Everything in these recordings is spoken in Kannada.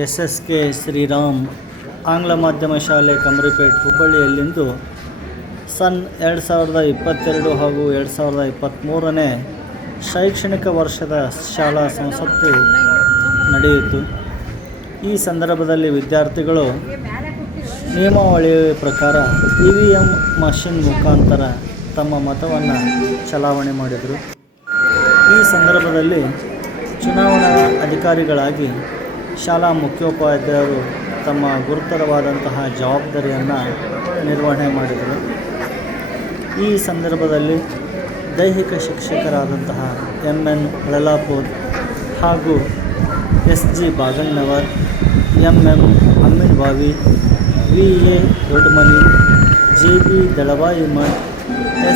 SSK ಶ್ರೀರಾಮ್ ಆಂಗ್ಲ ಮಾಧ್ಯಮ ಶಾಲೆ ಕಮರಿಪೇಟ್ ಹುಬ್ಬಳ್ಳಿಯಲ್ಲಿಂದು ಸನ್ 2022 ಹಾಗೂ 2023ನೇ ಶೈಕ್ಷಣಿಕ ವರ್ಷದ ಶಾಲಾ ಸಂಸತ್ತು ನಡೆಯಿತು. ಈ ಸಂದರ್ಭದಲ್ಲಿ ವಿದ್ಯಾರ್ಥಿಗಳು ನಿಯಮಾವಳಿ ಪ್ರಕಾರ EVM ಮಷಿನ್ ಮುಖಾಂತರ ತಮ್ಮ ಮತವನ್ನು ಚಲಾವಣೆ ಮಾಡಿದರು. ಈ ಸಂದರ್ಭದಲ್ಲಿ ಚುನಾವಣಾ ಅಧಿಕಾರಿಗಳಾಗಿ ಶಾಲಾ ಮುಖ್ಯೋಪಾಧ್ಯಾಯರು ತಮ್ಮ ಗುರುತರವಾದಂತಹ ಜವಾಬ್ದಾರಿಯನ್ನು ನಿರ್ವಹಣೆ ಮಾಡಿದರು. ಈ ಸಂದರ್ಭದಲ್ಲಿ ದೈಹಿಕ ಶಿಕ್ಷಕರಾದಂತಹ MN ಲಲಾಪುರ್ ಹಾಗೂ SG ಬಾಗಣ್ಣವರ್, MM Amminabhavi, VA Doddamani, JB ದಳವಾಯಿ ಮಠ್,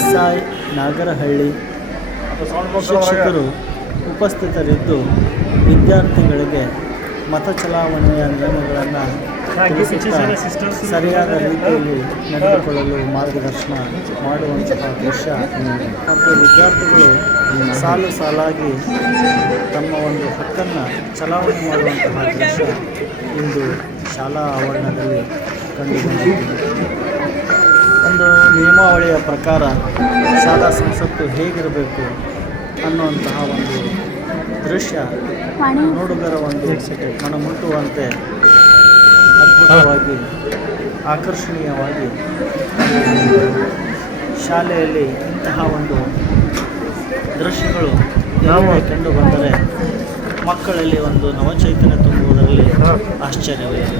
SI ನಾಗರಹಳ್ಳಿ ಶಿಕ್ಷಕರು ಉಪಸ್ಥಿತರಿದ್ದು ವಿದ್ಯಾರ್ಥಿಗಳಿಗೆ ಮತ ಚಲಾವಣೆಯ ನಿಯಮಗಳನ್ನು ತಿಳಿಸುತ್ತಾ ಸರಿಯಾದ ರೀತಿಯಲ್ಲಿ ನಡೆದುಕೊಳ್ಳಲು ಮಾರ್ಗದರ್ಶನ ಮಾಡುವಂತಹ ದೃಶ್ಯ ಮತ್ತು ವಿದ್ಯಾರ್ಥಿಗಳು ಸಾಲು ಸಾಲಾಗಿ ತಮ್ಮ ಒಂದು ಹಕ್ಕನ್ನು ಚಲಾವಣೆ ಮಾಡುವಂತಹ ದೃಶ್ಯ ಇಂದು ಶಾಲಾ ಆವರಣದಲ್ಲಿ ಕಂಡುಬಂದಿದೆ. ಒಂದು ನಿಯಮಾವಳಿಯ ಪ್ರಕಾರ ಶಾಲಾ ಸಂಸತ್ತು ಹೇಗಿರಬೇಕು ಅನ್ನುವಂತಹ ಒಂದು ದೃಶ್ಯ ನೋಡುಗರ ಒಂದು ಮನಮುಟ್ಟುವಂತೆ ಅದ್ಭುತವಾಗಿ ಆಕರ್ಷಣೀಯವಾಗಿ ಶಾಲೆಯಲ್ಲಿ ಇಂತಹ ಒಂದು ದೃಶ್ಯಗಳು ಯಾವುದೇ ಕಂಡು ಬಂದರೆ ಮಕ್ಕಳಲ್ಲಿ ಒಂದು ನವಚೈತನ್ಯ ತುಂಬುವುದರಲ್ಲಿ ಆಶ್ಚರ್ಯವಿಲ್ಲ.